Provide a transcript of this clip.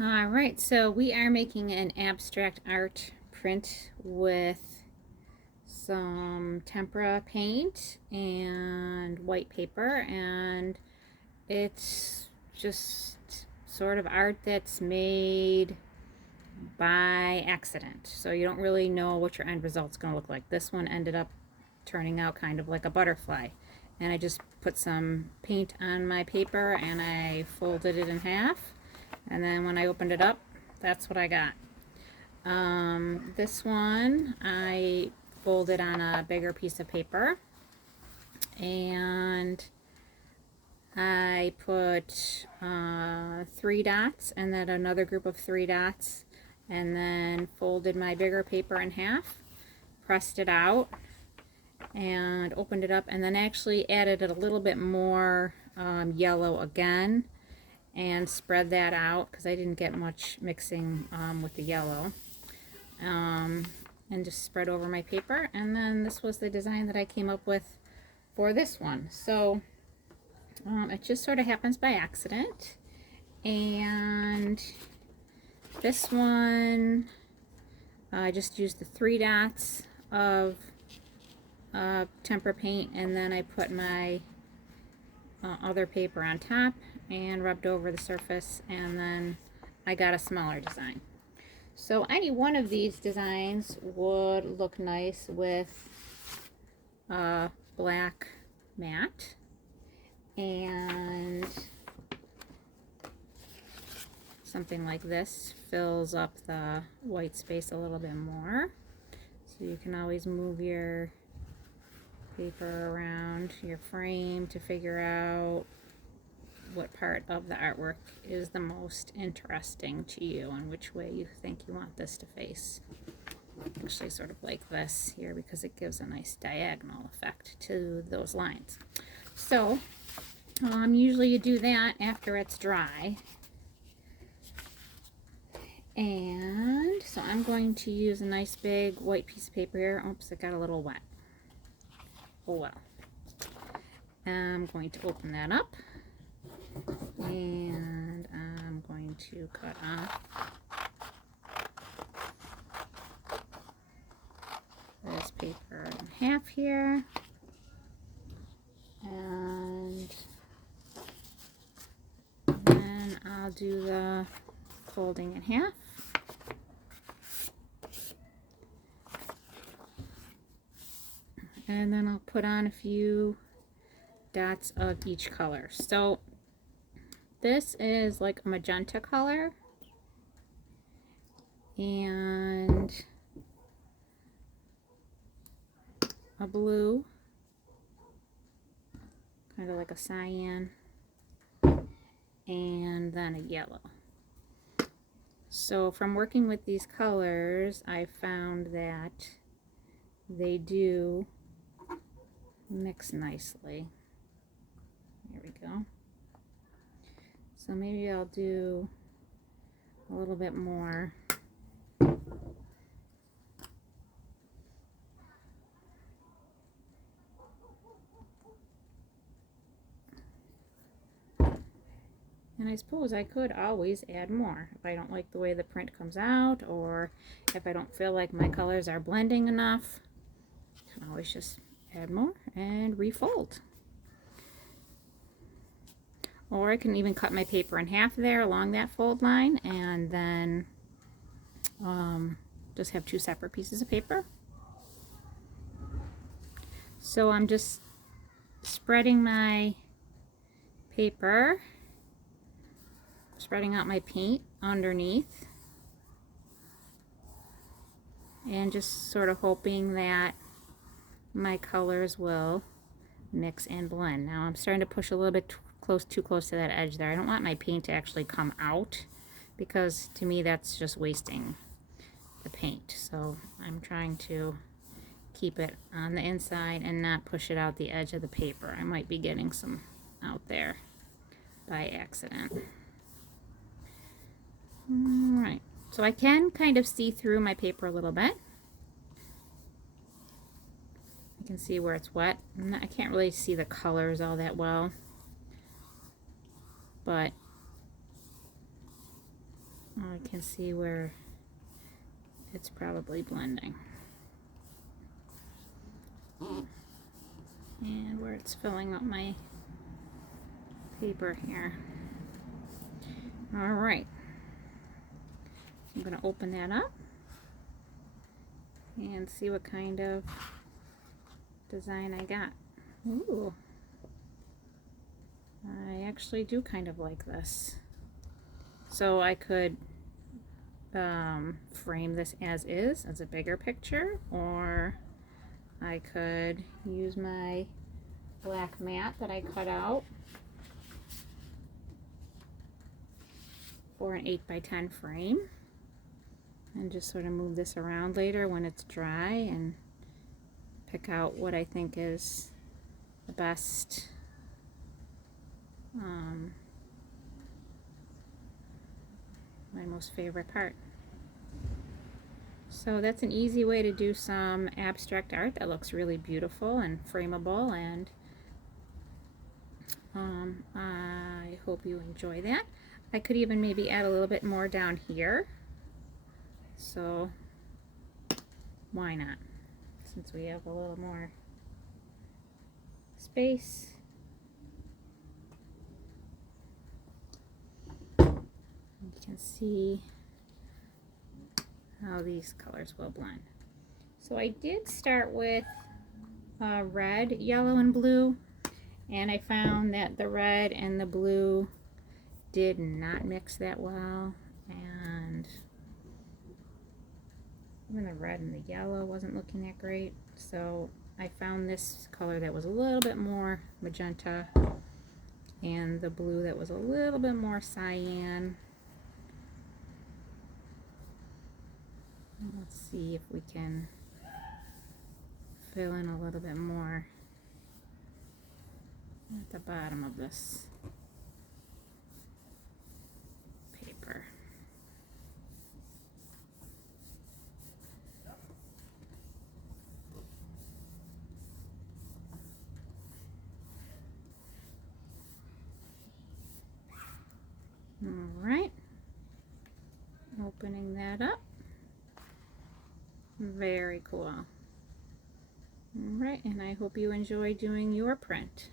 All right, so we are making an abstract art print with some tempera paint and white paper, and it's just sort of art that's made by accident. So you don't really know what your end result's going to look like. This one ended up turning out kind of like a butterfly. And I just put some paint on my paper and I folded it in half. And then when I opened it up, that's what I got. This one I folded on a bigger piece of paper, and I put 3 dots and then another group of 3 dots, and then folded my bigger paper in half, pressed it out, and opened it up, and then actually added a little bit more yellow again and spread that out because I didn't get much mixing with the yellow, and just spread over my paper. And then this was the design that I came up with for this one. So it just sort of happens by accident. And this one I just used the 3 dots of tempera paint, and then I put my other paper on top and rubbed over the surface, and then I got a smaller design. So any one of these designs would look nice with black mat, and something like this fills up the white space a little bit more. So you can always move your paper around your frame to figure out what part of the artwork is the most interesting to you and which way you think you want this to face. Actually sort of like this here because it gives a nice diagonal effect to those lines. So usually you do that after it's dry. And so I'm going to use a nice big white piece of paper here. Oops, it got a little wet. Oh well. I'm going to open that up, and I'm going to cut off this paper in half here, and then I'll do the folding in half. And then I'll put on a few dots of each color. So this is like a magenta color, and a blue, kind of like a cyan, and then a yellow. So from working with these colors, I found that they do mix nicely. There we go. So maybe I'll do a little bit more. And I suppose I could always add more if I don't like the way the print comes out, or if I don't feel like my colors are blending enough. I can always just add more and refold. Or I can even cut my paper in half there along that fold line, and then just have 2 separate pieces of paper. So I'm just spreading my paper, spreading out my paint underneath, and just sort of hoping that my colors will mix and blend. Now I'm starting to push a little bit too close to that edge there. I don't want my paint to actually come out, because to me that's just wasting the paint. So I'm trying to keep it on the inside and not push it out the edge of the paper. I might be getting some out there by accident. Alright, so I can kind of see through my paper a little bit. You can see where it's wet. I can't really see the colors all that well, but I can see where it's probably blending. And where it's filling up my paper here. All right. I'm going to open that up and see what kind of design I got. Ooh. I actually do kind of like this. So I could frame this as is, as a bigger picture, or I could use my black mat that I cut out for an 8x10 frame and just sort of move this around later when it's dry and pick out what I think is the best my most favorite part. So that's an easy way to do some abstract art that looks really beautiful and frameable, and I hope you enjoy that. I could even maybe add a little bit more down here, so why not, since we have a little more space. You can see how these colors will blend. So I did start with red, yellow, and blue, and I found that the red and the blue did not mix that well, and even the red and the yellow wasn't looking that great. So I found this color that was a little bit more magenta and the blue that was a little bit more cyan. Let's see if we can fill in a little bit more at the bottom of this paper. All right, opening that up. Very cool. All right, and I hope you enjoy doing your print.